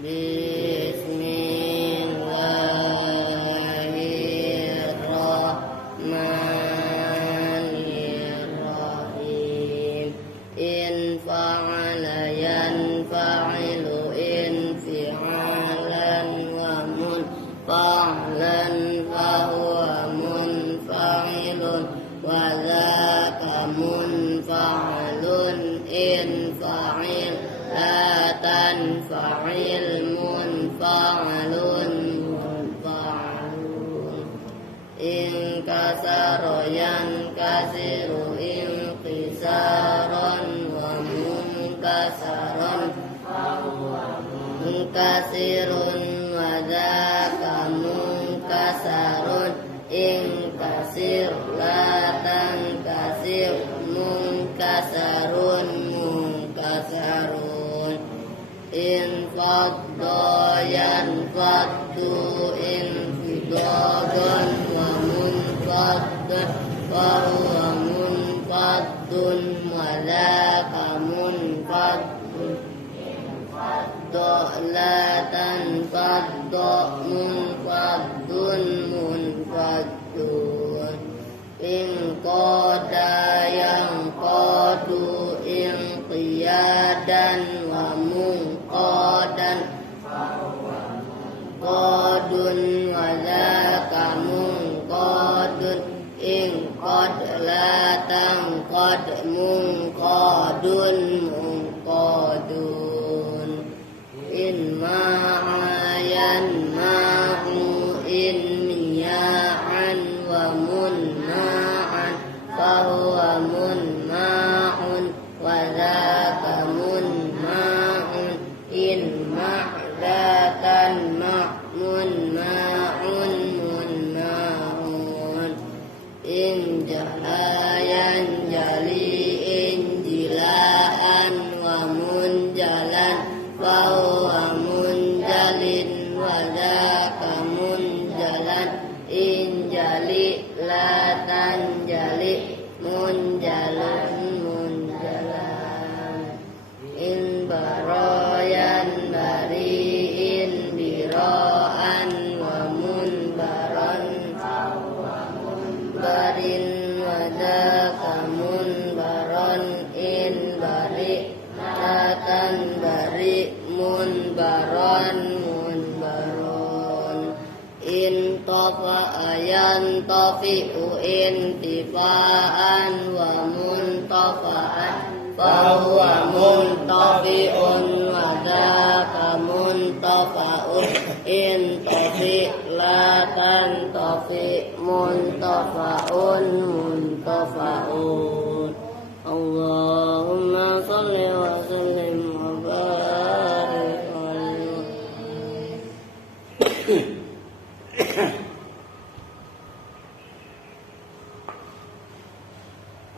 Bismillahirrahmanirrahim. In fa'ala yanfa'ilu infi'alan wa munfa'lan fahuwa munfa'ilun wa dzaka munfa'alun in fa'il la tanfa'il munfa'alun munfa'alun in kasara yankasiru inqisaran wa munkasaran munkasirun wa dzaka munkasarun inkasir la tankasir munkasarun munkasarun in fadda yanfaddu infidadan wa munfaddan wa huwa munfaddun wa dzaka munfaddun la tanfaddu munfaddun munfaddun in qada yanqadu inqiyadan wa munqadan qadun wa dzaka munqadun in qad la tanqad munqadun munqadun in ma'ayan ma'u in miya'an wa munma'an fahuwa munma'un wa dzaka munma'un in ma'datan ma'mun ma'un munma'un in jahayan jali in jilaan wa munjalan fahuwa munjalin wa dzaka munjalan in jali la tanjali munjalan munjalan in baroyan bariin biraan wa munbaran barin wa dzaka munbaran in bari latan bari munbaran munbaron in tafa'ayan tafi'u intifa'an wa muntafa'an fahuwa muntafi'un wa dzaka muntafa'un in tafi' la tantafi' muntafa'un muntafa'un Allahumma salli wa sallim wa barik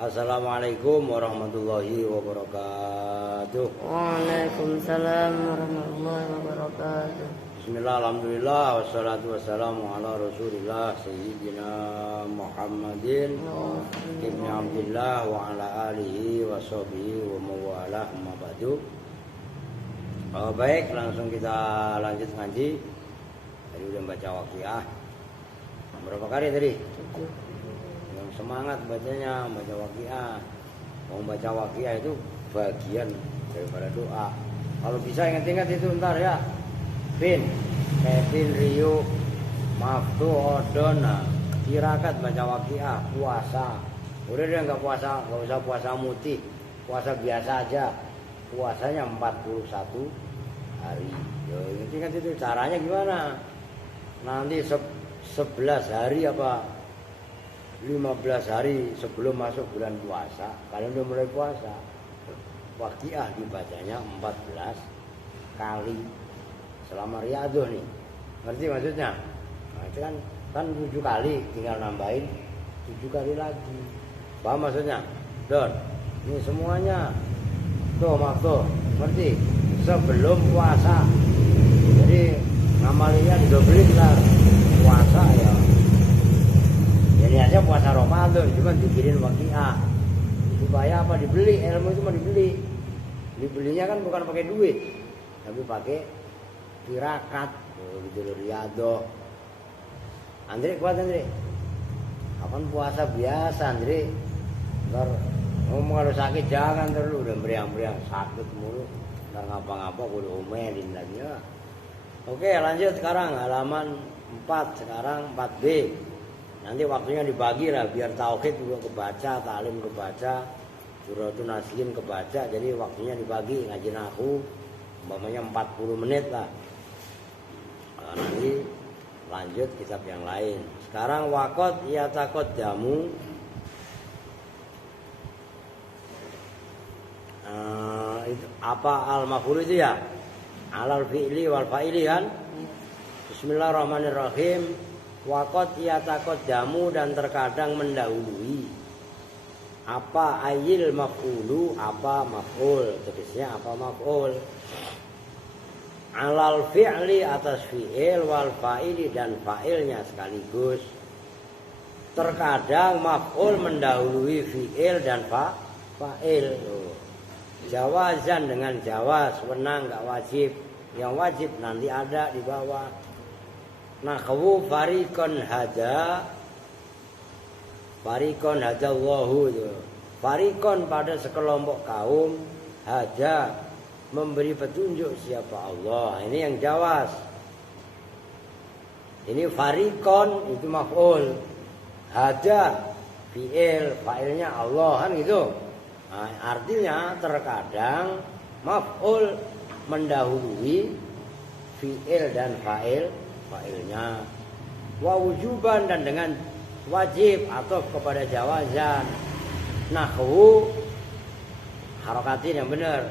Assalamualaikum warahmatullahi wabarakatuh. Waalaikumsalam warahmatullahi wabarakatuh. Bismillah, alhamdulillah, wassalatu wassalamu ala rasulillah Sayyidina Muhammadin ibn Abdillah wa ala alihi wa sahbihi wa mawalah amma ba'du. Baik, langsung kita lanjut ngaji. Tadi udah baca waqiah. Berapa kali tadi? Yang semangat bacanya, baca waqiah. Mau baca waqiah itu bagian daripada doa. Kalau bisa ingat-ingat itu ntar ya. Bin, Kevin, Rio, Maftu, Odona, tirakat baca waqiah, puasa. Udah dia nggak puasa, nggak usah puasa mutih, puasa biasa aja. Puasanya 41 hari. Yo, ingat itu caranya gimana? Nanti 11 hari apa 15 hari sebelum masuk bulan puasa, kalian udah mulai puasa. Waqiah dibacanya 14 kali. Selama riyadhah nih, ngerti maksudnya? Nah, itu kan 7 kali, tinggal nambahin 7 kali lagi. Paham maksudnya? Don, ini semuanya tuh maaf tuh, ngerti? Sebelum puasa. Jadi ngamalinnya didobelin ntar puasa ya. Jadi aja puasa Ramadan, cuma dikirim waqiah. Supaya apa? Dibeli, ilmu itu mah dibeli. Dibelinya kan bukan pakai duit, tapi pakai tirakat, gitu riyadhah. Andre kuat Andre. Kapan puasa biasa Andre. Ntar ngomong kalau sakit jangan terus udah meriang-meriang sakit mulu. Ntar ngapa-ngapa kudu omelin lagi ya. Oke, lanjut sekarang halaman 4, sekarang 4B. Nanti waktunya dibagi lah biar tauhid juga kebaca, taklim kebaca, Suratul Naslim kebaca, jadi waktunya dibagi ngaji nahwu umpamanya 40 menit lah. Nanti lanjut kitab yang lain. Sekarang waqad yataqaddamu itu apa al-maf'ul itu ya? Alal fi'li wal fa'ili kan? Bismillahirrahmanirrahim. Waqad yataqaddamu dan terkadang mendahului. Apa ayil maf'ulu, apa maf'ul, tulisnya apa maf'ul. Alal fi'li atas fi'il wal fa'ili dan fa'ilnya sekaligus. Terkadang maf'ul mendahului fi'il dan fa'il. Jawazan dengan jawaz, wenang enggak wajib. Yang wajib nanti ada di bawah. Nahwu fariqon hada, fariqon hadallahu itu. Fariqon pada sekelompok kaum, hada memberi petunjuk siapa Allah. Ini yang jawaz. Ini fariqon itu maf'ul. Hada fi'il, fa'ilnya Allah kan gitu. Nah, artinya terkadang maf'ul mendahului fi'il dan fa'ilnya. Wa wujuban dan dengan wajib atau kepada jawazan. Nahwu harakatin yang benar.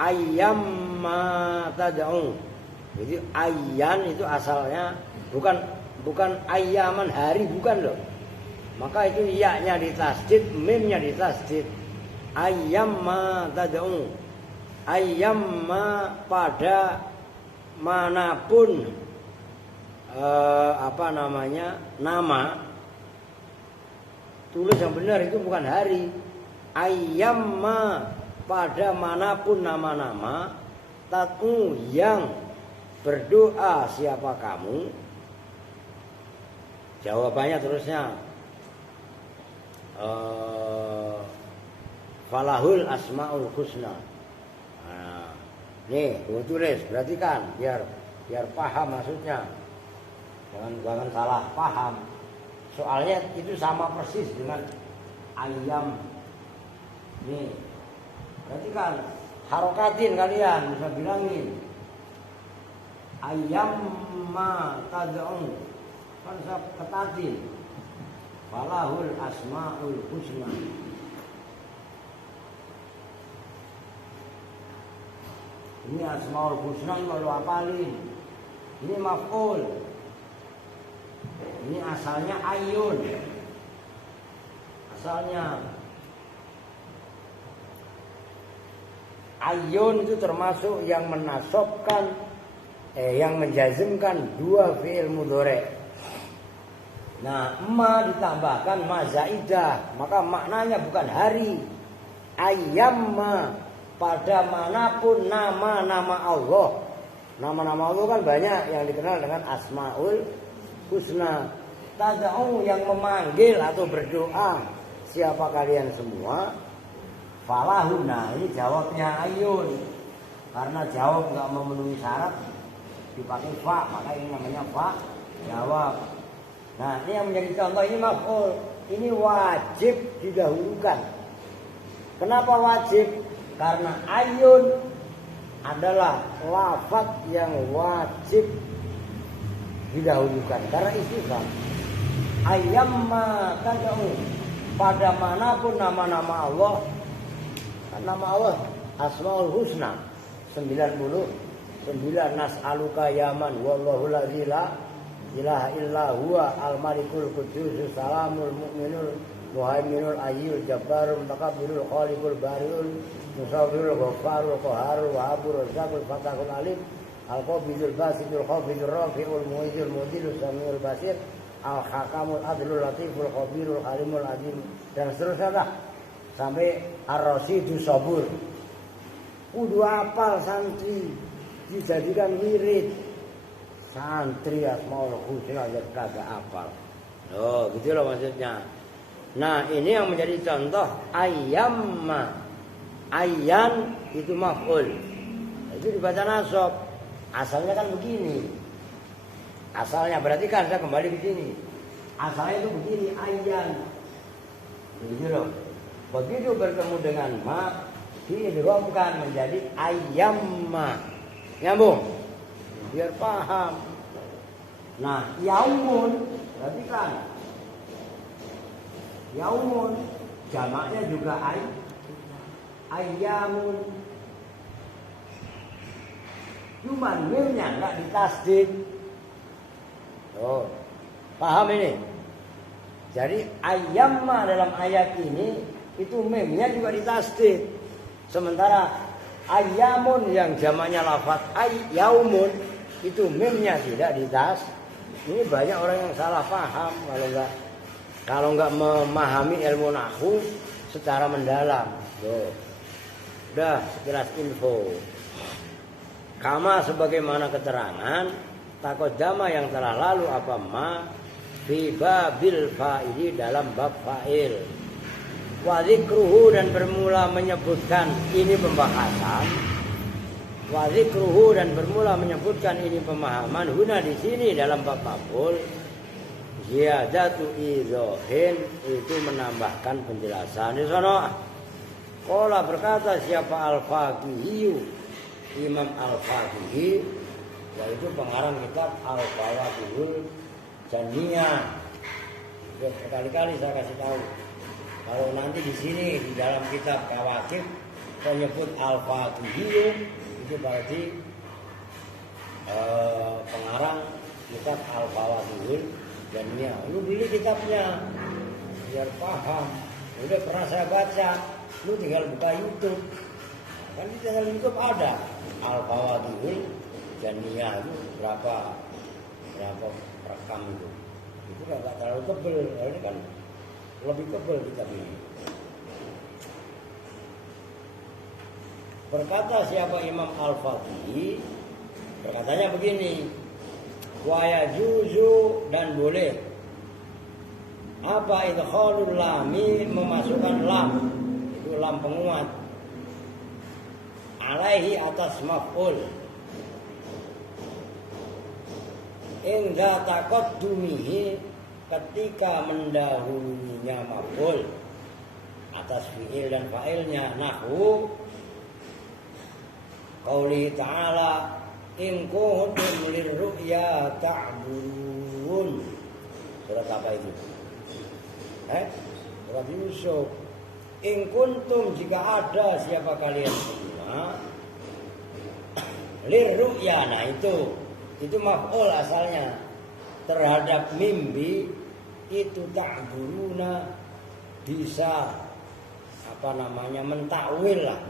Ayyamma tad'u. Jadi ayyan itu asalnya bukan ayyaman hari, bukan loh. Maka itu ya-nya ditasdid, mim-nya ditasdid. Ayyamma tad'u. Ayyamma pada manapun nama. Tulis yang benar itu bukan hari. Ayyamma pada manapun nama-nama. Tad'u yang berdoa siapa kamu. Jawabannya terusnya falahul asmaul husna. Nah, nih, gue tulis, perhatikan biar paham maksudnya. Jangan salah paham. Soalnya itu sama persis dengan ayam. Nih, perhatikan, harokatin kalian bisa bilangin. Ayam ma tad'u. Kan saya ketatin. Falahul asmaul husna. Ini asmaul husna ini kalau apalin. Ini maf'ul. Ini asalnya ayun. Asalnya ayun itu termasuk yang menasabkan yang menjazmkan dua fi'il mudhari'. Nah, ma ditambahkan ma zaidah, maka maknanya bukan hari. Ayyamma pada manapun nama-nama Allah. Nama-nama Allah kan banyak yang dikenal dengan asmaul husna. Tad'u yang memanggil atau berdoa siapa kalian semua. Falahuna ini jawabnya ayun. Karena jawab enggak memenuhi syarat dipakai fa, maka ini namanya fa jawab. Nah, ini yang menjadi contoh, ini maf'ul. Ini wajib didahulukan. Kenapa wajib? Karena ayun adalah lafaz yang wajib didahulukan. Karena istifham. Ayyamma tad'u. Pada manapun nama-nama Allah. Nama Allah Asmaul Husna 99 nas'aluka yaman wallahu la ilaha illa huwa al-malikul quddus salamul mu'minul muhaiminul ayyul jabbarul mutakabbirul khaliqul bariul musawwirul ghaffarul qaharul wahabur razzaqul fatahul alim al-qabidul basidul khafidul rafiul mu'izul mudilul samiul basir al-hakamul adlul latiful khabirul halimul azim dan seterusnya sampai ar-rasyidus sabur. Kudu apal santri dijadikan wirid. Santri Asmaul Husna aja kagak hafal. Oh, gitu loh maksudnya. Nah, ini yang menjadi contoh ayyamma. Ayyan itu maf'ul. Itu dibaca nasab. Asalnya kan begini. Asalnya berarti kan saya kembali ke sini. Asalnya itu begini, ayyan. Gitu loh. Begitu bertemu dengan ma, diidghamkan menjadi ayyamma. Nyambung? Biar paham. Nah, yaumun, berarti kan yaumun jamaknya juga ayyamun. Cuman mimnya enggak ditasdid. Oh, paham ini? Jadi ayyamma dalam ayat ini itu mimnya juga ditasdid. Sementara ayyamun yang jamaknya lafaz ayyaumun itu mimnya tidak ditas. Ini banyak orang yang salah paham kalau enggak memahami ilmu nahwu secara mendalam. Tuh. Udah sekilas info. Kama sebagaimana keterangan taqaddama yang telah lalu apa ma fi babil fa'ili dalam bab fa'il. Wa dzikruhu dan bermula menyebutkan ini pembahasan. Wa dzikruhu dan bermula menyebutkan ini pemahaman huna di sini dalam bab maf'ul ziyadatu idzahin itu menambahkan penjelasan. Di sana qala berkata siapa Al-Faqihi Imam Al-Faqihi yaitu pengarang kitab Al-Fawaidul Janiyah. Berkali-kali saya kasih tahu kalau nanti di sini di dalam kitab Kawakib menyebut Al-Faqihi itu berarti pengarang kitab Al-Fawaidul Janiyah. Lu beli kitabnya biar paham. Udah pernah saya baca. Lu tinggal buka YouTube. Kan di channel YouTube ada Al-Fawaidul Janiyah itu berapa rekam itu. Itu enggak terlalu tebel. Ini kan lebih tebel kitab ini. Berkata siapa Imam Al-Faqihi, berkatanya begini, wa yajuzu dan boleh apa idkhalul lami memasukkan lam, itu lam penguat alaihi atas maf'ul inda taqaddumihi ketika mendahulunya maf'ul atas fi'il dan fa'ilnya. Nahwu qauli ta'ala in kuntum lirru'ya ta'budun. Surat apa itu? Surat Yusuf. In kuntum jika ada siapa kalian semua lirru'ya, nah itu maf'ul asalnya terhadap mimpi itu ta'buduna bisa mentakwil lah,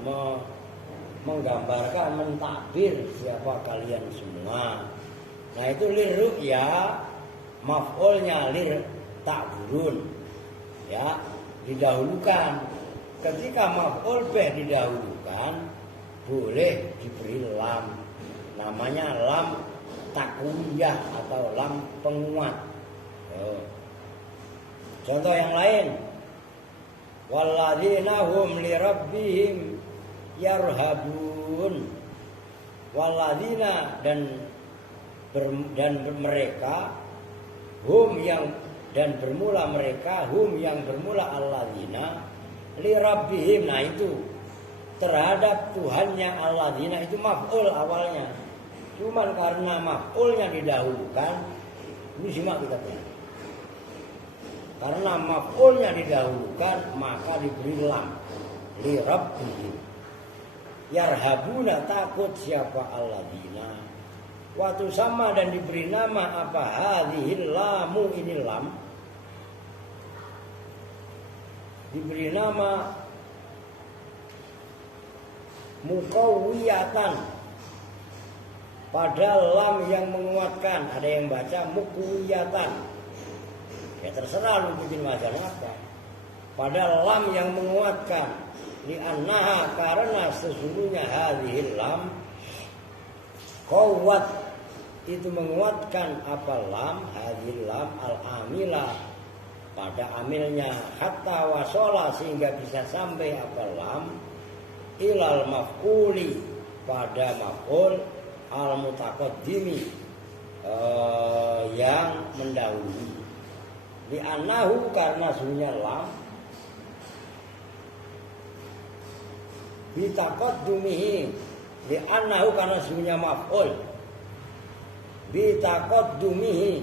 menggambarkan, mentakbir siapa kalian semua. Nah itu lirru'ya, maf'ulnya lir ta'burun, ya didahulukan. Ketika maf'ul bih didahulukan, boleh diberi lam, namanya lam takwiyah atau lam penguat. Contoh yang lain, walladzina hum li rabbihim yarhabun. Walladzina dan mereka hum yang dan bermula mereka hum yang bermula alladzina li rabbihim. Nah itu terhadap Tuhannya alladzina itu maf'ul awalnya. Cuman karena maf'ulnya didahulukan, ini simak kita punya. Karena maf'ulnya didahulukan maka diberi lam li rabbihim. Yarhabuna takut siapa alladzina. Waktu sama dan diberi nama apa hadhil lamu ini lam. Diberi nama muqawwiyatan. Pada lam yang menguatkan, ada yang baca muqawwiyatan. Ya terserah lu bikin macam apa. Pada lam yang menguatkan. Li'annaha karena sesungguhnya hadhil lam Qawwat itu menguatkan apa lam, hadil lam al-amila pada amilnya, hatta wasola sehingga bisa sampai apa lam ilal maf'uli pada maf'ul al-mutaqaddimi yang mendahului. Li'annahu karena sunnya lam bitaqaddumihi, li'annahu karena sunnya maf'ul bitaqaddumihi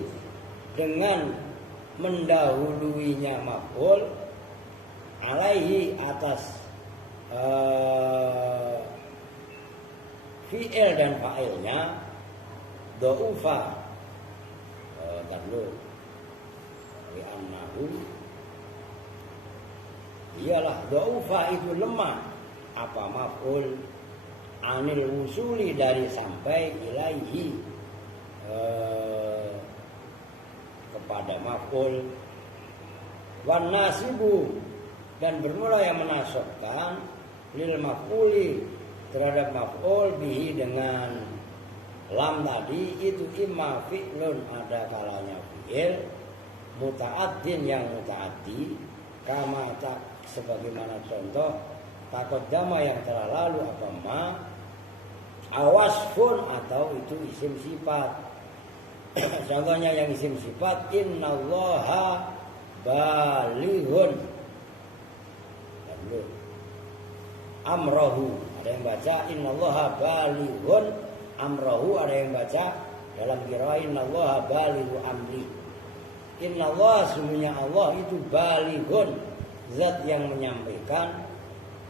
dengan mendahuluinya maf'ul alaihi atas fi'il dan fa'ilnya dha'ufa li'annahu iyalah dha'ufa itu lemah apa maf'ul anil wusuli dari sampai ilaihi kepada maf'ul wan nasibu dan bermula yang menasabkan lil maf'uli terhadap maf'ul bihi dengan lam tadi itu imma fi'lun ada kalanya fi'il muta'addin yang muta'addi kama tak sebagaimana contoh taqaddama yang telah lalu apa ma awasfun atau itu isim sifat. Contohnya yang isim sifat innallaha balighun amrohu, ada yang baca innallaha balighun amrohu, ada yang baca dalam qiraah innallaha balighu amri. Innallaha sesungguhnya Allah itu balighun, zat yang menyampaikan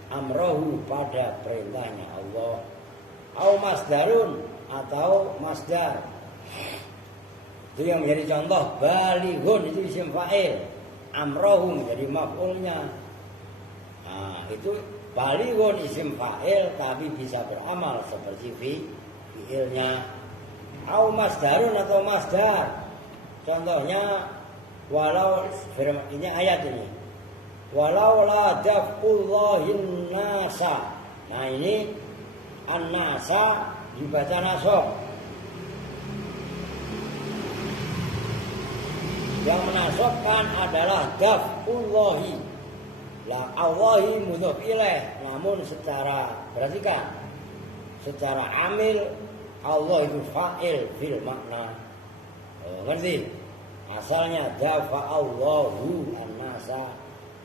amrohu pada perintahnya Allah. Au masdarun atau masdar itu yang menjadi contoh. Balighun itu isim fa'il, amrohu menjadi maf'ulnya. Nah itu balighun isim fa'il tapi bisa beramal seperti fi'ilnya. Au masdarun atau masdar, contohnya walau ini ayat ini walau la daf'ullahin nasa. Nah ini an-nasa dibaca nasab. Yang menasabkan adalah daf'ullahi. La Allahi mudhof ilaih, namun secara perhatikan secara amil Allah itu fa'il fil makna. Ngerti? Asalnya dafa'allahu an-nasa,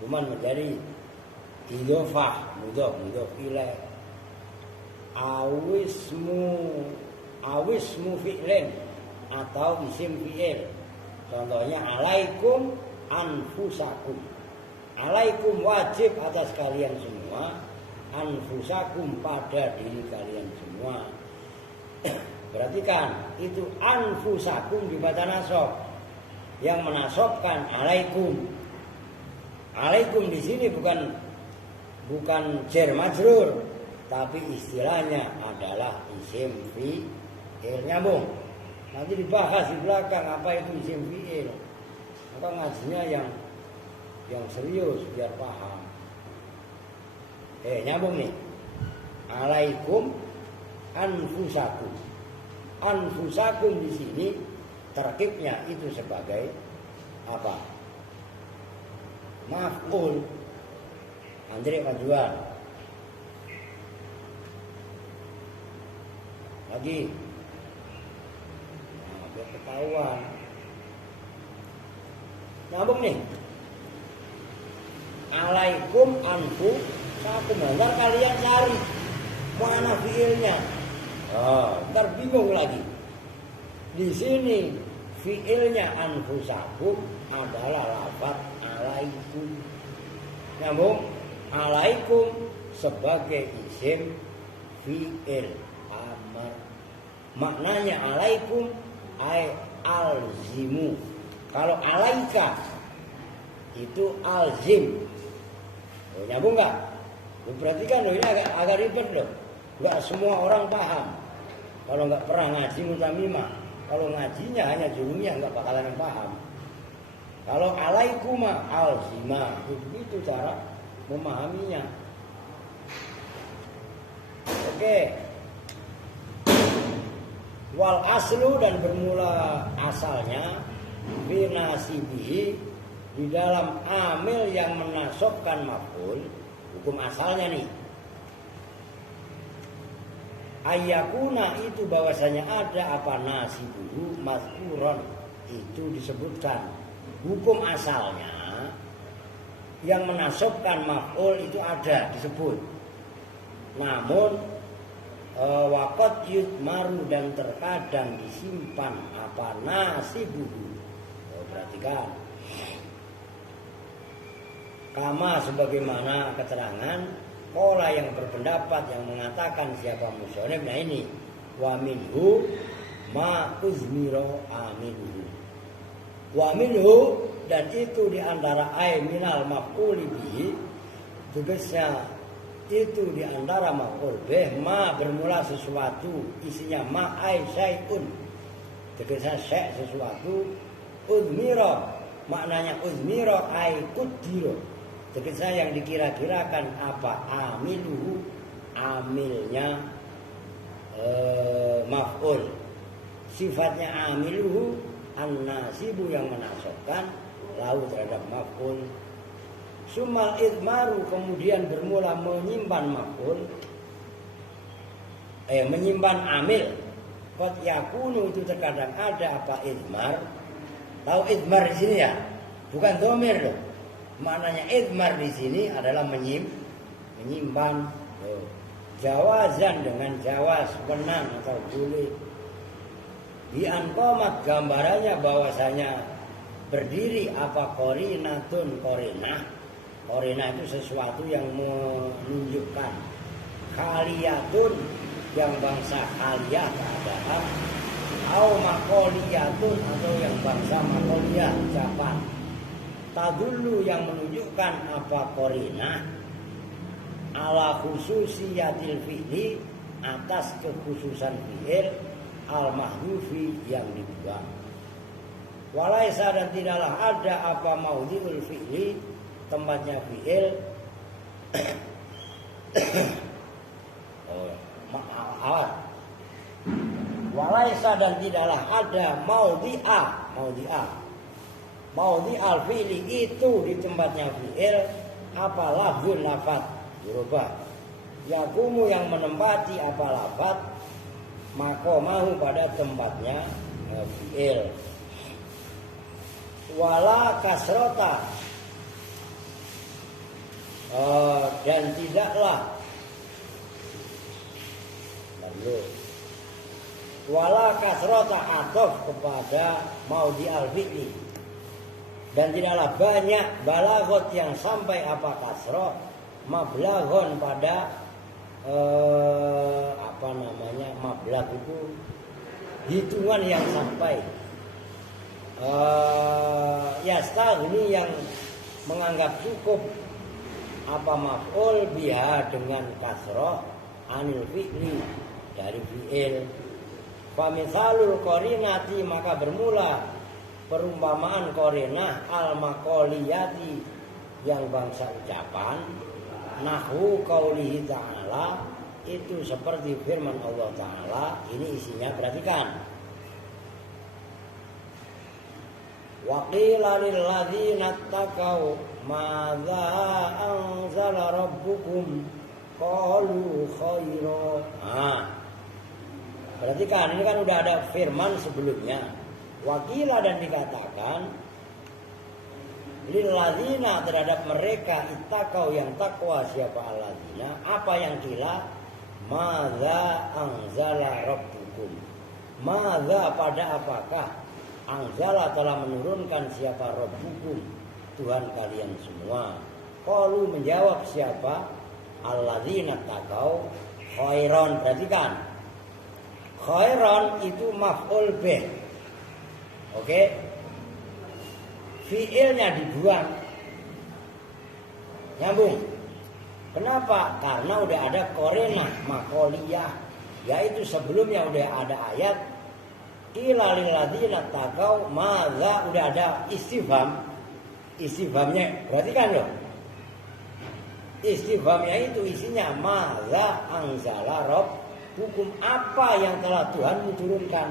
cuman menjadi idhofah mudhof ilaih. Awismu fi'lin atau isim fi'il. Contohnya alaikum anfusakum. Alaikum wajib atas kalian semua, anfusakum pada diri kalian semua. Perhatikan itu anfusakum dibaca nasab. Yang menasabkan alaikum. Alaikum di sini bukan jar majrur, tapi istilahnya adalah isim fi'il. Nyambung. Nanti dibahas di belakang apa itu isim fi'il. Maka ngajinya yang serius biar paham. Nyambung nih. Alaikum anfusakum. Anfusakum di sini terkibnya itu sebagai apa? Maf'ul. Andre majuan. Lagi biar ketahuan. Nyambung nih. Alaikum anfusakum. Ntar kalian cari mana fiilnya. Ntar bingung lagi. Di sini fiilnya anfusakum adalah lafaz alaikum. Nyambung. Alaikum sebagai isim fiil amar. Maknanya alaikum ay alzimu. Kalau alaika itu alzim. Nyambung nggak? Lu perhatikan loh, ini agak ribet loh. Nggak semua orang paham. Kalau nggak pernah ngaji mutamimah, kalau ngajinya hanya jurumnya nggak bakalan yang paham. Kalau alaikuma alzima, itu cara memahaminya. Oke. Wal aslu dan bermula asalnya binasibihi di dalam amil yang menasabkan maf'ul. Hukum asalnya nih, ayyakuna itu bahwasanya ada apa nasibuhu mazkuron, itu disebutkan. Hukum asalnya yang menasabkan maf'ul itu ada disebut. Namun waqad yudmaru dan terkadang disimpan apa nasibuhu. Perhatikan. Kama sebagaimana keterangan Kola yang berpendapat yang mengatakan siapa musonib. Nah ini wa minhu ma uzmiro aminhu. Wa minhu dan itu diantara ay minal maf'uli bihi, tugasnya itu diantara maf'ul bih ma bermula sesuatu isinya ma ay syai'un, tugasnya syai' sesuatu, uzmiro maknanya uzmiro ay kudiro, tugasnya yang dikira-kirakan apa amiluhu, amilnya maf'ul, sifatnya amiluhu an-nasibu yang menasabkan lahu terhadap maf'ul. Sumal idmaru kemudian bermula menyimpan maf'ul, menyimpan amil. Qad yakunu itu terkadang ada apa idmar. Tahu idmar di sini ya, bukan domir loh. Maknanya idmar di sini adalah menyimpan. Jawazan dengan jawaz, menang atau boleh. Di anqamat gambarannya bahwasanya berdiri apa qorinatun, qorinah. Qorinah itu sesuatu yang menunjukkan. Khaliyatun yang bangsa khaliyah keadaan. Au makoliyatun atau yang bangsa makoliyah ucapan. Tadullu yang menunjukkan apa qorinah ala khususiyatil fi'li atas kekhususan fi'il al-mahdufi yang dibuang. Walaisa dan tidaklah ada apa maudhi'ul fi'li tempatnya fi'il walaisa dan tidaklah ada maudhi'al fi'li itu di tempatnya fi'il apa lafzul lafaz dirubah yakumu yang menempati apa lafaz makomahu pada tempatnya fi'il. Wala kasrota dan tidaklah wala kasrota atof kepada maudhi al-fi'li dan tidaklah banyak balaghot yang sampai apa kasroh mablaghon pada mablag itu hitungan yang sampai yastaghni yang menganggap cukup apa maf'ul biha dengan kasroh anil fi'li dari fi'il. Famisalul qarinati maka bermula perumpamaan qarinah al maqoliyati yang bangsa ucapan nahwu qaulihi ta'ala itu seperti firman Allah Ta'ala. Ini isinya perhatikan. Wa qila lil ladzina taqaw madza anzala rabbukum qalu khaira. Perhatikan, ini kan udah ada firman sebelumnya. Wa qila dan dikatakan lil ladzina terhadap mereka ittaqau yang takwa siapa alladzina apa yang qila madza anzala rabbukum. Madza pada apakah anzala telah menurunkan siapa rabbukum Tuhan kalian semua. Qalu menjawab siapa alladzina taqau khairon. Perhatikan, khairon itu maf'ul bih. Oke, fi'ilnya dibuang. Nyambung. Kenapa? Karena udah ada qarinah makoliyah, yaitu sebelumnya udah ada ayat qila lil ladzina taqau madza, udah ada istifham. Istifhamnya perhatikan loh. Istifhamnya itu isinya madza anzala hukum apa yang telah Tuhan turunkan.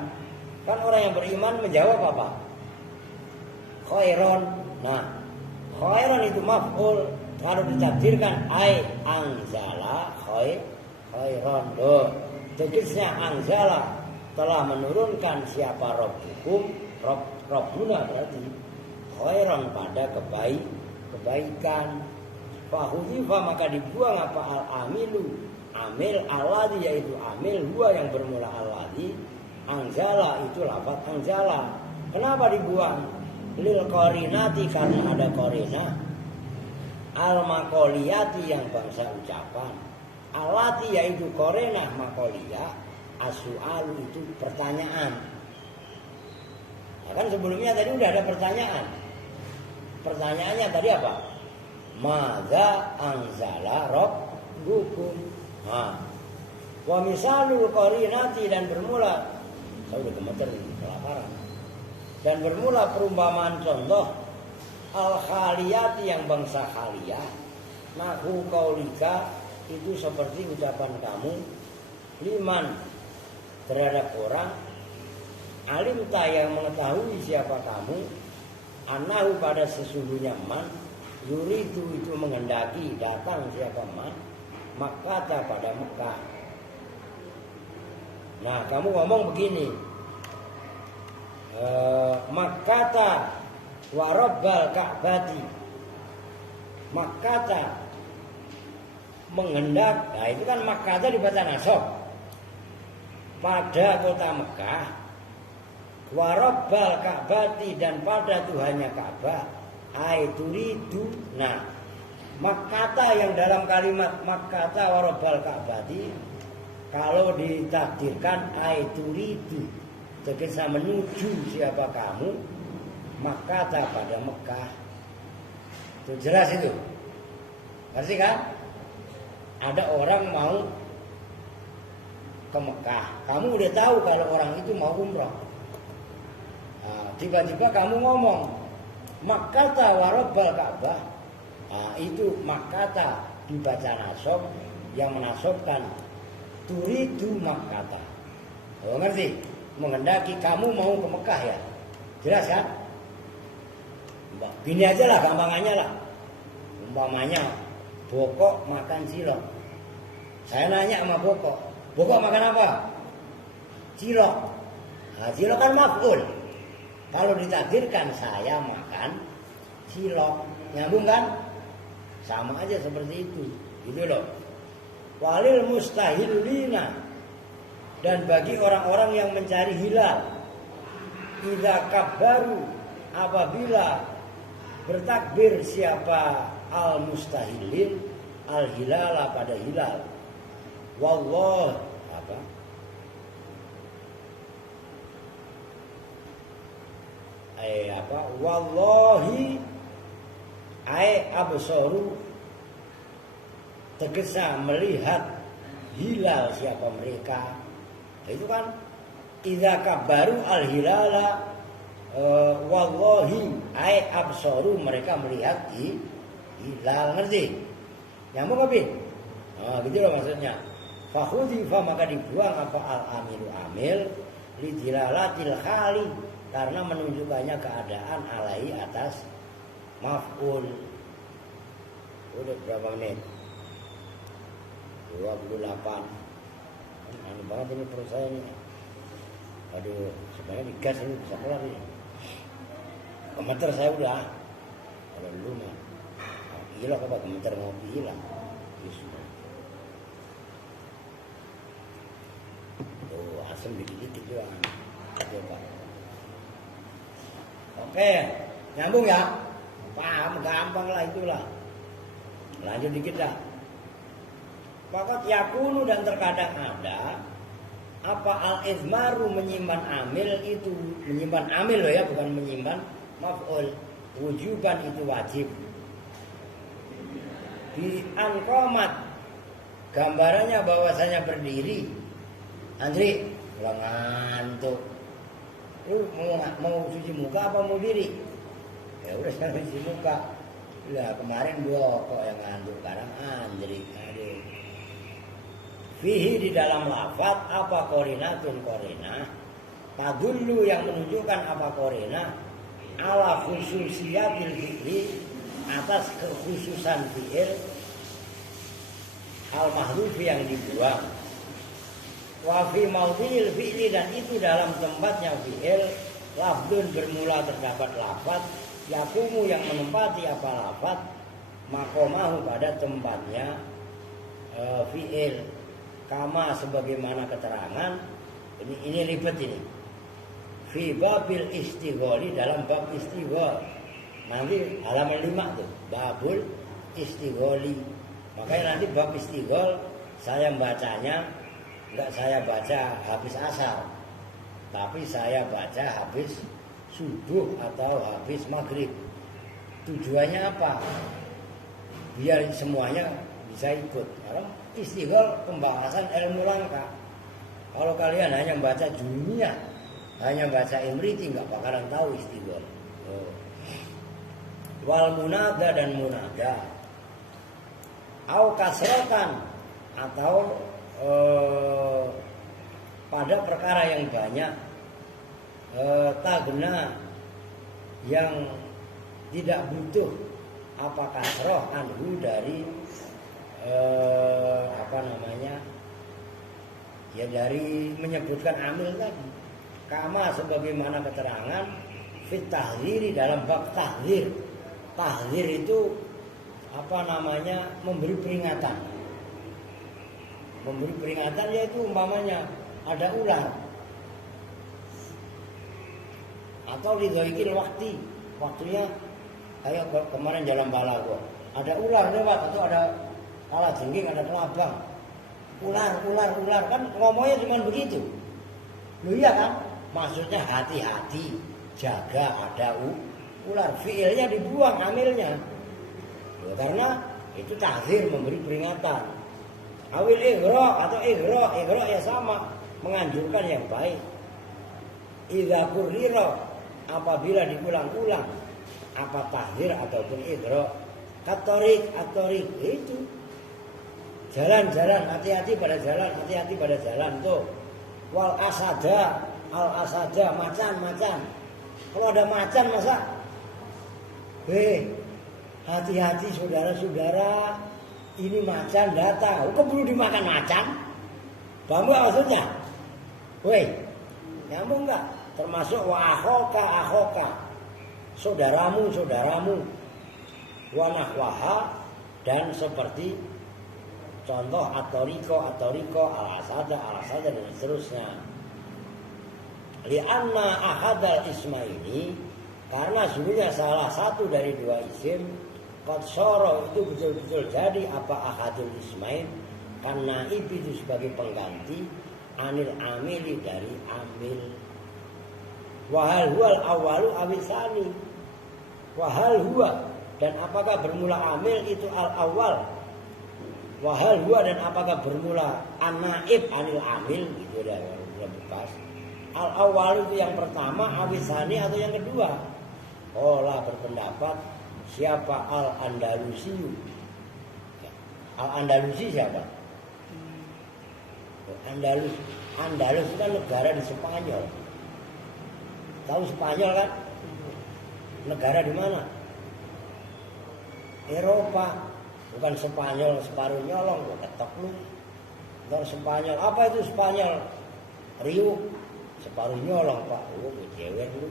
Kan orang yang beriman menjawab apa? Khairon. Nah, khairon itu maf'ul. Kalau ditakdirkan ai anzala khairon. Loh, tegasnya anzala telah menurunkan siapa Rabbukum, Rabbuna berarti khairon pada kebaikan. Fahudifa maka dibuang apa al-amilu, amil alladhi yaitu amil huwa yang bermula alladhi, anzala itu lafaz anzala. Kenapa dibuang? Lil qarinati karena ada qarinah, al maqoliyati yang bangsa ucapan, alati yaitu qarinah maqoliyah, as-su'al itu pertanyaan. Nah, kan sebelumnya tadi udah ada pertanyaan. Pertanyaannya tadi apa? Madza anzala rabbukum. Nah, wa misalul qarinati dan bermula, saya udah gemeter ini kelaparan. Dan bermula perumpamaan contoh al-khaliyati yang bangsa khaliyah, nahu qaulika itu seperti ucapan kamu liman terhadap orang alimta yang mengetahui siapa kamu anahu pada sesungguhnya man yuridu itu menghendaki datang siapa man Makkah pada Mekah. Nah kamu ngomong begini, Makkah wa rabbal ka'bati. Makkah menghendak. Nah itu kan Makkah dibaca nasab pada kota Mekah, wa rabbal ka'bati dan pada Tuhannya Ka'bah. Aituridu. Nah, Makkata yang dalam kalimat Makkata wa rabbal ka'bati kalau ditakdirkan aituridu tegesa menuju siapa kamu Makkata pada Mekah. Itu jelas itu. Ngerti kan? Ada orang mau ke Mekah. Kamu udah tahu kalau orang itu mau umrah. Nah, tiba-tiba kamu ngomong Makkata wa rabbal ka'bah. Nah, itu Makkata dibaca nasab yang menasobkan turidu Makkata. Oh, ngerti? Menghendaki kamu mau ke Mekah ya. Jelas kan? Gini aja lah gampangannya lah. Umpamanya Bokok makan cilok. Saya nanya sama Bokok, Bokok makan apa? Cilok. Nah, cilok kan maf'ul. Kalau ditakdirkan saya makan cilok, nyambung kan? Sama aja seperti itu, gitu loh. Walil mustahilina dan bagi orang-orang yang mencari hilal, idza kabbaru apabila bertakbir siapa al mustahilin al hilala pada hilal. Wallah apa? Wallahi absaru tegesa melihat hilal siapa mereka. Itu kan idza kabaru al hilala wallahi absaru mereka melihat hilal. Ngerti? Nyambung apa? Nah, gitu loh maksudnya. Fakhudifa maka dibuang apa al amilu amil li dilalatil khali karena menunjukkannya keadaan alai atas maf'ul. Udah berapa menit? 28. Anu banget ini perut saya ini. Aduh, sebenarnya digas ini bisa kelar ini. Komentar saya udah. Kalau dulu mah gila apa komentar ngopi hilang. Tuh, asam dikit-dikit doang. Coba. Oke, nyambung ya? Paham, gampang lah itulah. Lanjut dikit lah. Fakat yakunu dan terkadang ada apa al-izmaru menyimpan amil itu menyimpan amil loh ya, bukan menyimpan maf'ul. Wujuban itu wajib. Di anqamat gambarannya bahwasanya berdiri. Andri, ulang ngantuk. Lu mau cuci muka apa mau diri? Ya udah sekarang cuci muka. Lah kemarin gua kok yang ngantuk, sekarang Andri. Aduh. Fihi di dalam lafaz apa korinatun korina, tadullu yang menunjukkan apa korina, ala khususiyatil fi'li, atas kekhususan fi'il, al-mahdufi yang dibuang. Wa fi maudhi'il fi'li, dan itu dalam tempatnya fi'il, lafdun bermula terdapat lafaz, yakumu yang menempati apa lafaz, makomahu pada tempatnya fi'il, kama sebagaimana keterangan. Ini ribet ini. Fi babil istigholi, dalam bab istighol. Nanti halaman 5 tuh, babul istigholi. Makanya nanti bab istighol saya bacanya enggak saya baca habis asar, tapi saya baca habis subuh atau habis maghrib. Tujuannya apa? Biar semuanya bisa ikut. Karena istighol pembahasan ilmu langka. Kalau kalian hanya baca dunia, hanya baca imriti, nggak bakalan tahu istighol. Wal munada dan munada, au kasrotan, atau pada perkara yang banyak, tagna yang tidak butuh apa kasroh anhu dari ya dari menyebutkan amil tadi, kama sebagaimana keterangan fit tahdziri dalam bab tahdzir. Tahdzir itu memberi peringatan. Memberi peringatan yaitu umpamanya ada ular atau lidhoikil waktunya kayak kemarin jalan Balago, ada ular lewat atau ada kalajengking, ada kelabang, ular kan ngomongnya cuma begitu. Loh iya kan? Maksudnya hati-hati, jaga ada ular. Fiilnya dibuang amilnya. Loh, karena itu tahdzir, memberi peringatan. Awil ighra atau ighra ya sama, menganjurkan yang baik. Idza kurrira, apabila diulang-ulang apa tahdzir ataupun ighra, katorik itu jalan-jalan, hati-hati pada jalan tuh. Wal asada, al asada, macan. Kalau ada macan masa hati-hati saudara-saudara, ini macan datang. Keburu dimakan macan. Bambu maksudnya. Nyambung enggak? Termasuk wa akhoka, saudaramu, wa nahwaha, dan seperti contoh atoriko, al-asada dan seterusnya. Li'anna ahadal ismaini, karena sebenarnya salah satu dari dua isim, qad soro itu betul-betul jadi apa ahadul ismain, karena itu sebagai pengganti anil amili dari amil. Wahal huwal awalu awisani, wahal huwa, dan apakah bermula amil itu al awal, wahal huwa, dan apakah bermula an-naib anil amil, gitu dah bebas. Al awal itu yang pertama, awisani atau yang kedua. Olah berpendapat siapa Al-Andalusi. Al-Andalusi siapa? Andalus itu kan negara di Spanyol. Tahu Spanyol kan? Negara di mana? Eropa. Bukan Spanyol separuh nyolong, ketok lu. Bukan Spanyol. Apa itu Spanyol? Rio. Separuh nyolong, Pak. Cewek lu.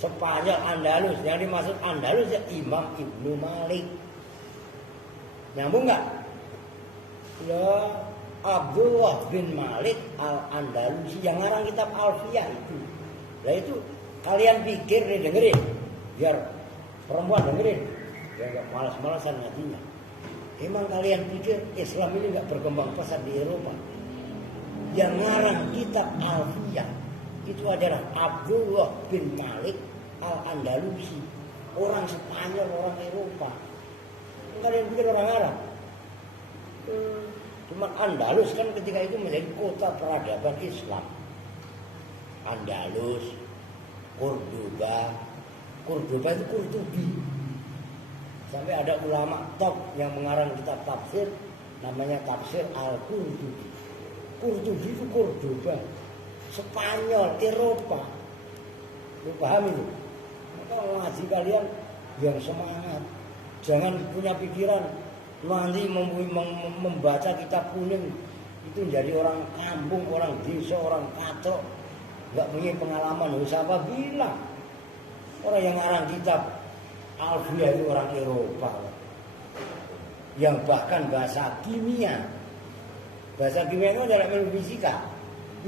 Spanyol Andalus. Yang dimaksud Andalus ya Imam Ibnu Malik. Nyambung enggak? Ya, Abdullah bin Malik Al-Andalusi yang ngarang kitab Alfiyah itu. Nah itu kalian pikir nih, dengerin. Biar perempuan dengerin. Biar gak malas-malasan nantinya. Emang kalian pikir Islam ini gak berkembang pesat di Eropa? Yang ngarang kitab Alfiyah itu adalah Abdullah bin Malik Al-Andalusi. Orang Spanyol, orang Eropa. Kalian pikir orang Arab? Cuma Andalus kan ketika itu menjadi kota peradaban Islam. Andalus, Cordoba itu Qurtubi. Sampai ada ulama top yang mengarang kitab tafsir, namanya tafsir Al-Qurtubi. Kurtubi itu Cordoba, Spanyol, Eropa. Lu paham itu? Maka ngaji kalian yang semangat. Jangan punya pikiran nanti membaca kitab kuning itu jadi orang kampung, orang desa, orang katok, nggak punya pengalaman. Siapa bilang? Orang yang ngarang kitab Alfiah itu orang Eropa, yang bahkan bahasa kimia itu adalah ilmu fisika.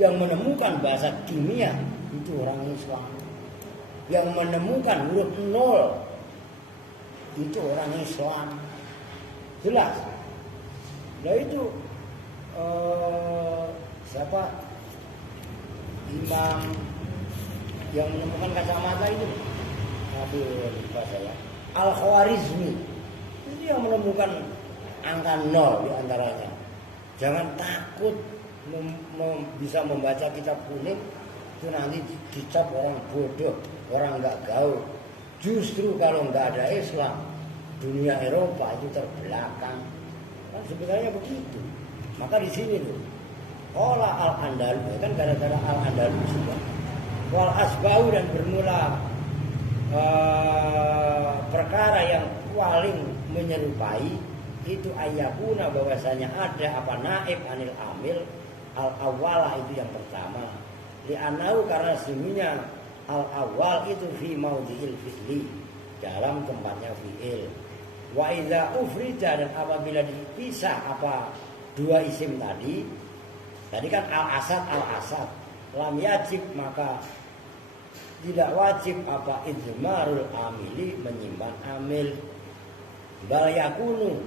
Yang menemukan bahasa kimia itu orang Islam. Yang menemukan huruf nol itu orang Islam. Jelas. Nah itu siapa imam yang menemukan kacamata itu? Aduh, lupa saya. Al-Khwarizmi itu yang menemukan angka nol di antaranya. Jangan takut bisa membaca kitab kuning itu nanti dicap orang bodoh, orang nggak gaul. Justru kalau nggak ada Islam, dunia Eropa itu terbelakang. Kan sebenarnya begitu. Maka di sini tuh, Qala al-Andalus kan gara-gara al-Andalus juga. Wal asbau dan bermula perkara yang paling menyerupai itu ayakuna bahwasanya ada apa naib anil amil al awwalah itu yang pertama li'anau karena sesungguhnya al awwal itu fi maudhi'il fi'li dalam tempatnya fi'il wa idza ufrida dan apabila dipisah apa dua isim tadi kan al asad lam yajib maka tidak wajib apa idmarul amili menyimpan amil bal yakunu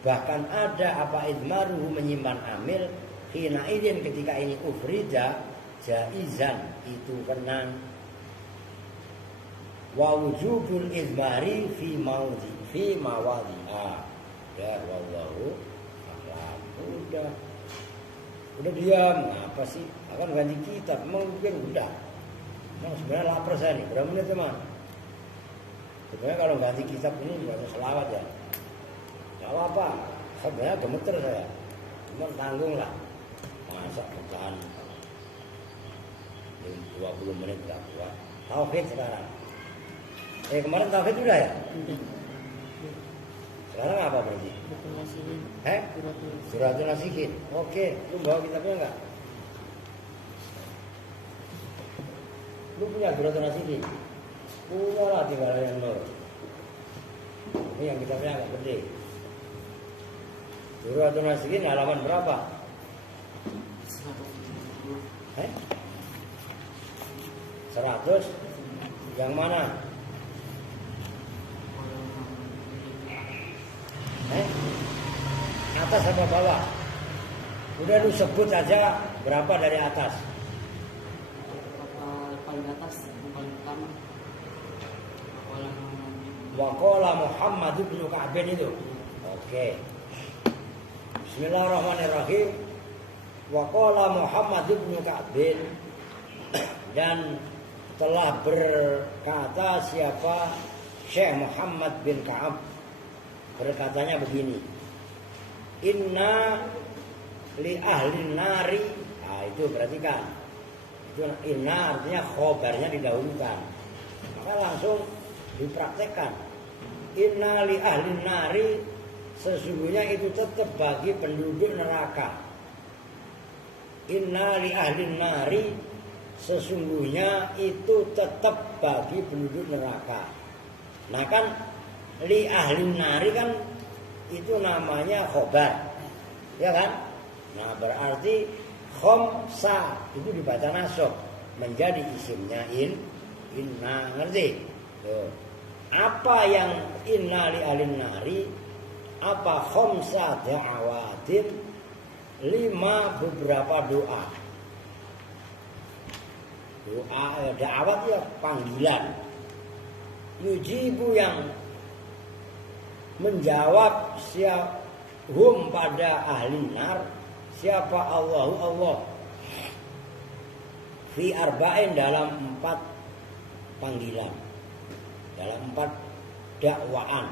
bahkan ada apa idmaruhu menyimpan amil hina idin ketika ini ufrida jaizan itu benar wa wujubul idmari fi mawadhi ya wallahu a'lam. Udah diam apa sih akan ganti kitab mungkin udah sebenarnya lapar saya nih berapa menit teman sebenarnya kalau ganti kitab ini juga selawat ya. Kalau apa? Sebenarnya gemeter saya. Cuma tanggung lah. Masa bertahan 20 menit gak kuat. Tauhid sekarang. Kemarin tauhid udah ya? Sekarang apa berarti? Suratul Nasihin. Oke, lu bawa kitabnya enggak? Lu punya Suratul Nasihin? Punya lah tinggal yang nol. Ini yang kitabnya agak gede. Suratul Nasihin halaman berapa? 100? Yang mana? Atas apa bawah? Udah lu sebut aja berapa dari atas? Paling atas, paling pertama. Wa qala Muhammad bin Ka'bin itu. Oke. Bismillahirrahmanirrahim. Wa qala Muhammad bin Ka'bin dan telah berkata siapa Syekh Muhammad bin Ka'ab berkatanya begini. Inna li ahli nari. Nah, itu berarti kan itu inna artinya khobarnya didahulukan. Maka langsung dipraktekkan. Inna li ahli nari sesungguhnya itu tetap bagi penduduk neraka. Inna li ahli nari sesungguhnya itu tetap bagi penduduk neraka. Nah kan li ahli nari kan itu namanya khobar, ya kan? Nah berarti khomsa itu dibaca nasab menjadi isimnya inna, ngerti? Tuh. Apa yang inna li ahli nari? Apa khomsa da'awatin 5 beberapa doa. Doa da'awat ya panggilan. Yujibu yang menjawab hum pada ahli nar siapa Allah fi arba'in dalam 4 panggilan dalam 4 dakwaan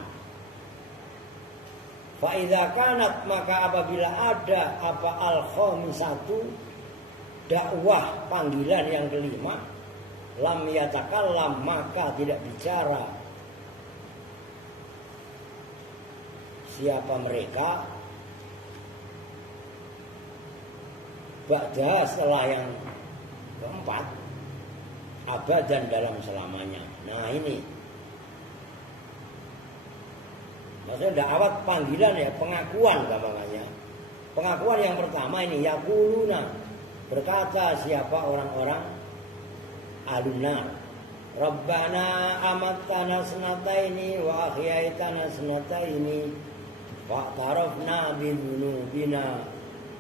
Fa idza kanat, maka apabila ada apa al-khamisatu, dakwah panggilan yang kelima, lam yatakallam, maka tidak bicara siapa mereka, ba'da, setelah yang keempat, abadan, dalam selamanya. Nah ini maksudnya da'wat panggilan ya, pengakuan gampangannya. Pengakuan yang pertama ini yaquluna, berkata siapa orang-orang alunnar, Rabbana amattana sanataini wa ahyaitana sanataini fa'tarafna bidhunubina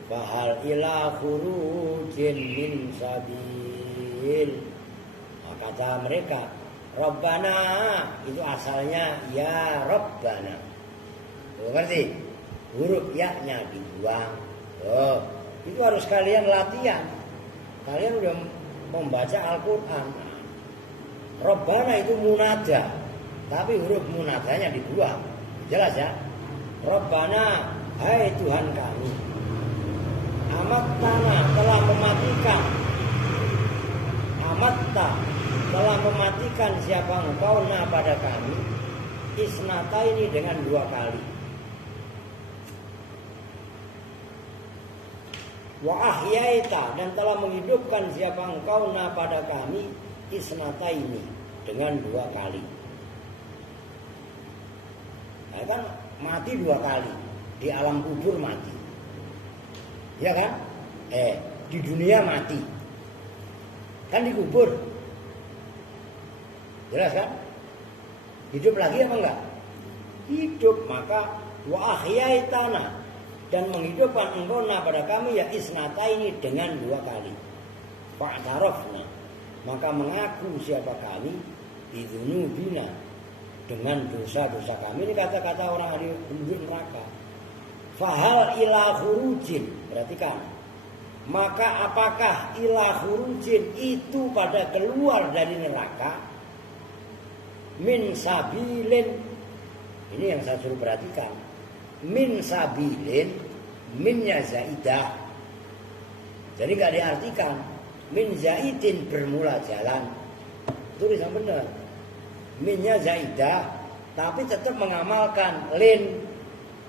fahal ila khurujin min sabil. Kata mereka, Rabbana, itu asalnya ya Rabbana. Ngerti? Huruf ya-nya dibuang. Oh, itu harus kalian latihan. Kalian udah membaca Al-Quran. Rabbana itu munada, tapi huruf munadanya dibuang. Jelas ya? Rabbana, hai Tuhan kami, amattana, telah mematikan. Amatta, telah mematikan siapa engkau na pada kami, isnata ini dengan 2 kali. Wa ahyaita, dan telah menghidupkan siapa engkau na pada kami, isnata ini dengan 2 kali. Nah, kan mati 2 kali, di alam kubur mati, ya kan? Di dunia mati, kan dikubur. Jelas kan? Hidup lagi apa enggak? Hidup. Maka wa ahyaitana, dan menghidupkan engkau na pada kami ya isnata ini dengan 2 kali. Fa'tarafna, maka mengaku siapa kami, bidzunubina, dengan dosa-dosa kami. Ini kata-kata orang ahli penduduk neraka. Fahal ila khurujin, perhatikan. Maka apakah ila khurujin itu pada keluar dari neraka, min sabilin, ini yang saya suruh perhatikan. Min sabilin, minnya zaidah, jadi gak diartikan min zaidin, bermula jalan. Tulis yang benar. Minnya zaidah, tapi tetap mengamalkan lin,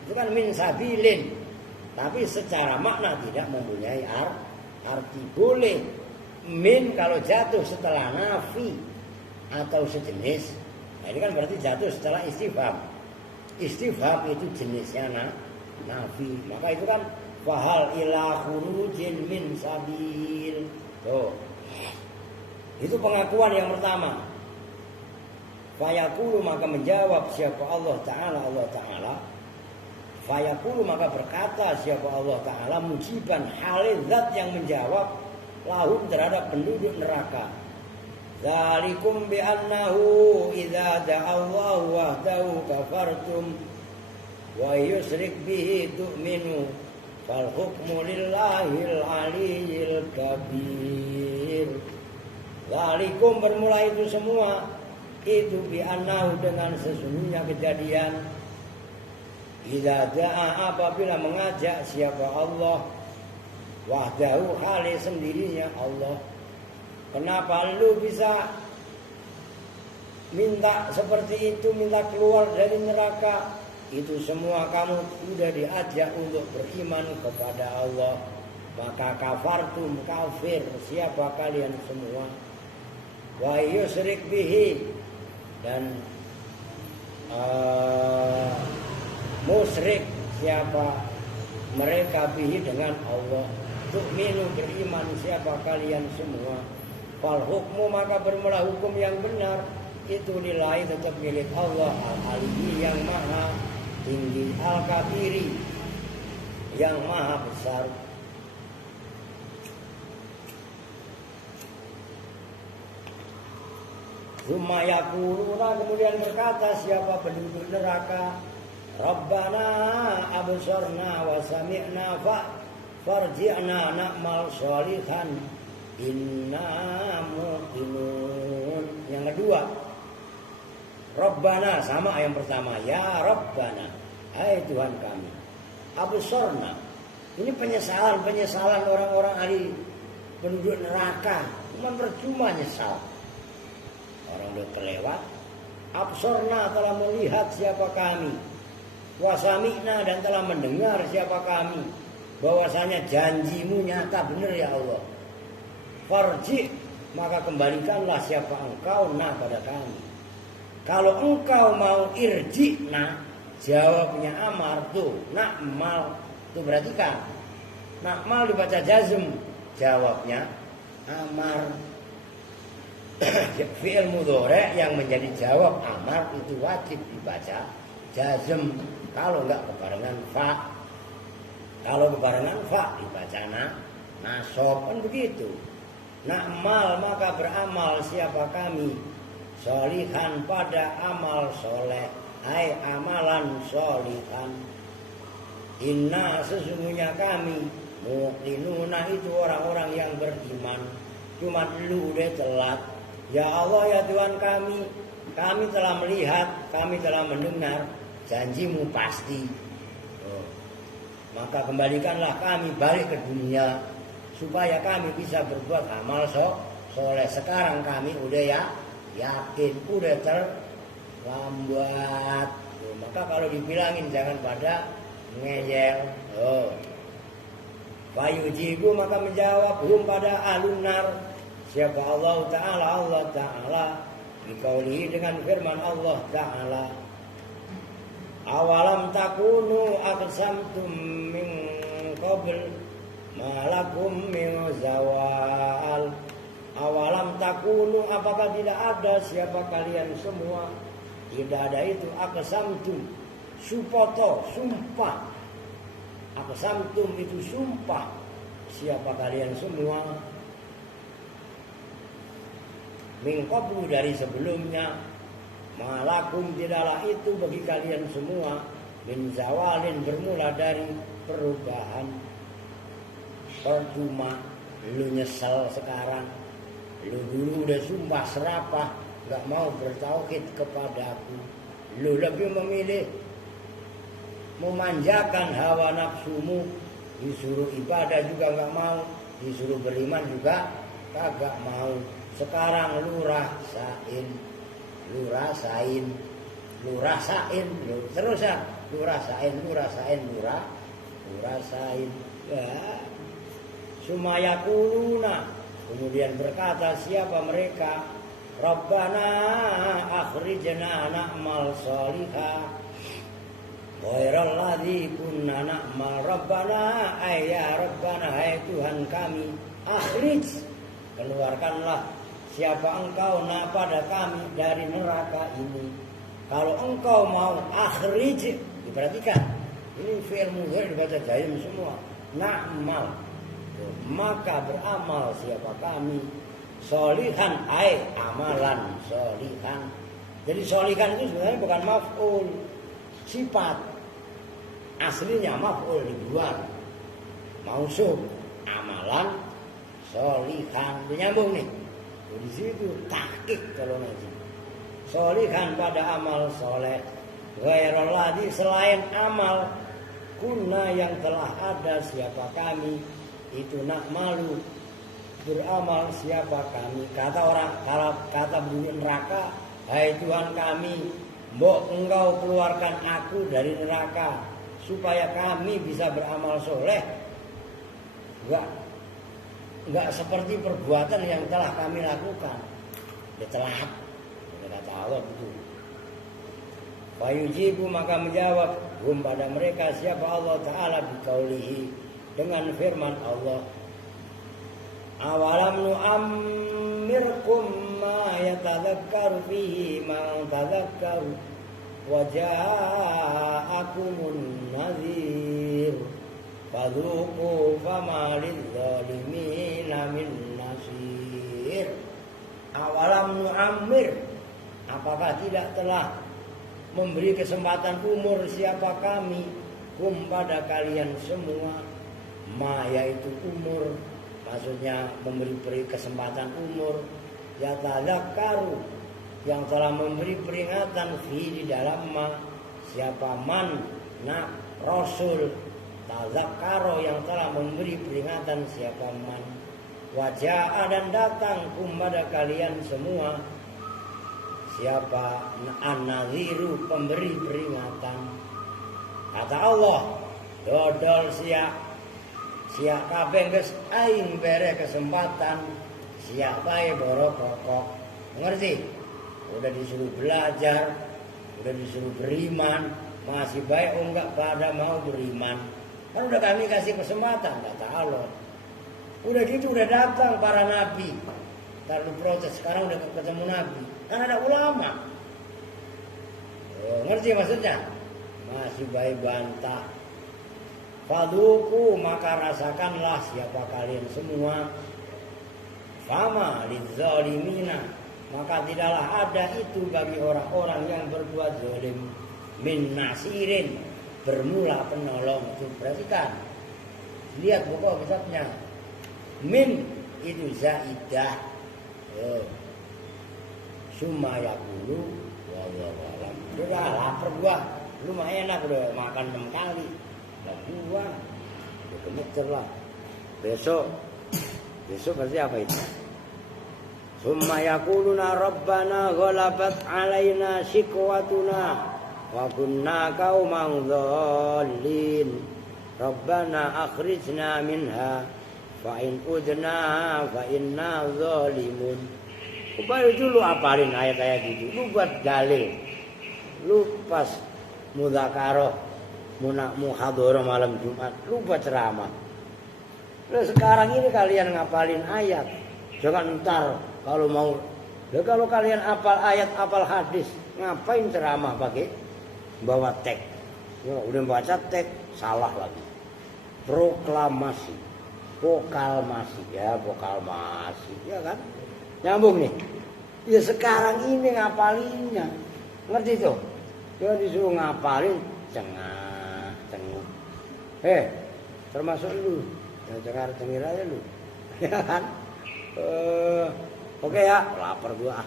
itu kan min sabilin, tapi secara makna tidak mempunyai arti. Boleh min kalau jatuh setelah nafi atau sejenis. Nah, ini kan berarti jatuh setelah istifham. Istifham itu jenisnya nafi. Maka itu kan fahal ila khurujin min sabil. Tuh. Itu pengakuan yang pertama. Fayaqulu, maka menjawab siapa Allah Ta'ala. Fayaqulu, maka berkata siapa Allah Ta'ala, mujiban, halil zat yang menjawab, lahum, terhadap penduduk neraka. Dzalikum bi annahu idza da'allahu wahdahu kafartum wa yusyrik bihi tu'minu fal hukmu lillahil aliyyil kabir. Dzalikum, bermula itu semua, itu bi annahu, dengan sesungguhnya kejadian, idza da'a, apabila mengajak siapa Allah, wahdahu, hal sendirinya Allah. Kenapa lu bisa minta seperti itu, minta keluar dari neraka? Itu semua kamu sudah diajak untuk beriman kepada Allah. Maka kafartum, kafir siapa kalian semua. Wa yusyrik bihi, dan musyrik siapa mereka bihi, dengan Allah. Tu'minu, beriman siapa kalian semua. Fal hukmu, maka bermula hukum yang benar, itu lillahi, tetap milik Allah, al-aliyyi, yang maha tinggi, al-kabiri, yang maha besar. Tsumma yaquluna, kemudian berkata siapa penduduk neraka, Rabbana absarna wa sami'na farji'na na'mal sholihan inna muqinun. Yang kedua, Rabbana, sama yang pertama, ya Rabbana, hai Tuhan kami, absorna. Ini penyesalan orang-orang ahli penduduk neraka. Cuma percuma nyesal. Orang udah terlewat. Absorna telah melihat siapa kami. Wasamikna dan telah mendengar siapa kami. Bahwasanya janjimu nyata benar ya Allah. Farji, maka kembalikanlah siapa engkau pada kami. Kalau engkau mau irji'na, jawabnya amar tuh, na'mal. Tuh perhatikan. Na'mal dibaca jazm, jawabnya amar. Fi'il mudhari yang menjadi jawab amar itu wajib dibaca jazm. Kalau enggak kebarengan fa. Kalau kebarengan fa dibaca nasab, kan begitu. Na'mal maka beramal siapa kami sholihan pada amal soleh, hai amalan sholihan. Inna sesungguhnya kami muqinuna itu orang-orang yang beriman. Cuma lu udah telat. Ya Allah ya Tuhan kami telah melihat, kami telah mendengar janjimu pasti. Maka kembalikanlah kami balik ke dunia supaya kami bisa berbuat amal soleh. Sekarang kami udah yakin, udah terlambat. Maka kalau dibilangin jangan pada ngeyel. Fayujibu maka menjawab pada alunar. Siapa Allah Ta'ala dikaulihi dengan firman Allah Ta'ala, awalam takunu aqsamtum min qabl malakum min zawal. Awalam takunu, apakah tidak ada siapa kalian semua, tidak ada itu aqsamtum, supoto, sumpah. Aqsamtum itu sumpah, siapa kalian semua, min qablu dari sebelumnya, malakum tidaklah itu bagi kalian semua, min zawalin bermula dari perubahan. Percuma lu nyesel sekarang, lu dulu udah sumpah serapah gak mau bertauhid kepadaku, lu lebih memilih memanjakan hawa nafsumu, disuruh ibadah juga gak mau, disuruh beriman juga kagak mau. Sekarang lu rasain, terus ya, lu rasain. Ya. Sumayakuluna, kemudian berkata siapa mereka, Rabbana akhrijna na'mal salihah ghairal ladzi kunna na'mal. Rabbana ayya Rabbana, hai Tuhan kami, akhrij, keluarkanlah siapa engkau pada kami dari neraka ini. Kalau engkau mau akhrij, diperhatikan, ini fi'il mudhari dibaca jazm semua. Na'mal, maka beramal siapa kami sholihan, ai amalan sholihan. Jadi sholihan itu sebenarnya bukan maf'ul, sifat aslinya maf'ul dibuang, mausuf, amalan sholihan. Nyambung nih. Di situ tahqiq kalau ngaji. Sholihan pada amal soleh, ghairal ladzi selain amal kunna yang telah ada siapa kami itu na'malu beramal siapa kami. Kata orang, kata penduduk neraka, hai Tuhan kami, mbok engkau keluarkan aku dari neraka supaya kami bisa beramal soleh. Enggak seperti perbuatan yang telah kami lakukan. Dia telat. Kata Allah betul. Fayujibu maka menjawab pada mereka siapa Allah Ta'ala biqaulihi dengan firman Allah, awalam nu'ammirkum ma yatadhakkaru fihi man tadhakkaru wa ja'akumun nadhir fadhuqu fama lidzalimina min nasir. Awalam nu'ammir, apakah tidak telah memberi kesempatan umur siapa kami pada kalian semua, ma yaitu umur, maksudnya memberi kesempatan umur, yatadzakkaru yang telah memberi peringatan fi di dalam ma siapa man Nah, Rasul tazakaro yang telah memberi peringatan siapa man wajah dan datang kepada kalian semua siapa an-naziru pemberi peringatan. Kata Allah, dodol siap kabeh geus aing bere kesempatan siap bae boro pokok. Ngerti? Udah disuruh belajar, udah disuruh beriman, masih baik enggak pada mau beriman. Kan udah kami kasih kesempatan, kata Allah. Udah gitu udah datang para nabi. Lalu protes, sekarang udah ketemu nabi. Kan ada ulama. Ngerti maksudnya? Masih baik bantah. Faduku maka rasakanlah siapa kalian semua. Fama lidzalimina maka tidaklah ada itu bagi orang-orang yang berbuat zalim min nasirin bermula penolong. Itu perhatikan, lihat pokok kitabnya, min itu zaidah, summa yaqulu wallahu alam. Udah lapar gua, lumayan enak udah makan 6 kali, lah gua udah gemeter lah. Besok berarti apa itu? Summa yaquluna rabbana ghalabat alaina shiqwatuna wa kunna qauman dhallin rabbana akhrijna minha fa in udna fa inna zalimun. Baru dulu apalin ayat-ayat itu, lu buat dalil, lu pas mudzakarah muhadharah malam Jumat lu buat ceramah. Lu sekarang ini kalian ngapalin ayat, jangan ntar kalau mau. Kalau kalian apal ayat, apal hadis, ngapain ceramah pakai bawa teks? Ya, udah baca teks salah lagi. Proklamasi, vokalmasi, ya kan? Nyambung nih. Ya sekarang ini ngapalinnya, ngerti tuh? Dia disuruh ngapalin cengah. Termasuk lu, yang cengir aja lu, ya kan? Oke ya, lapar gua.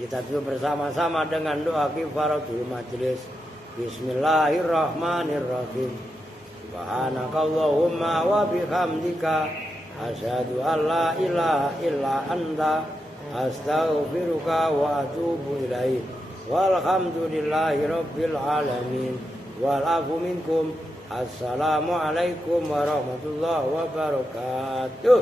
Kita tuh bersama-sama dengan doa kifaratul majlis. Bismillahirrahmanirrahim. Subhanakallahumma wa bihamdika asyhadu an la ilaha illa anta astaghfiruka wa atubu ilaik. Walhamdulillahi rabbil alamin. Wal afu minkum. Assalamualaikum warahmatullahi wabarakatuh.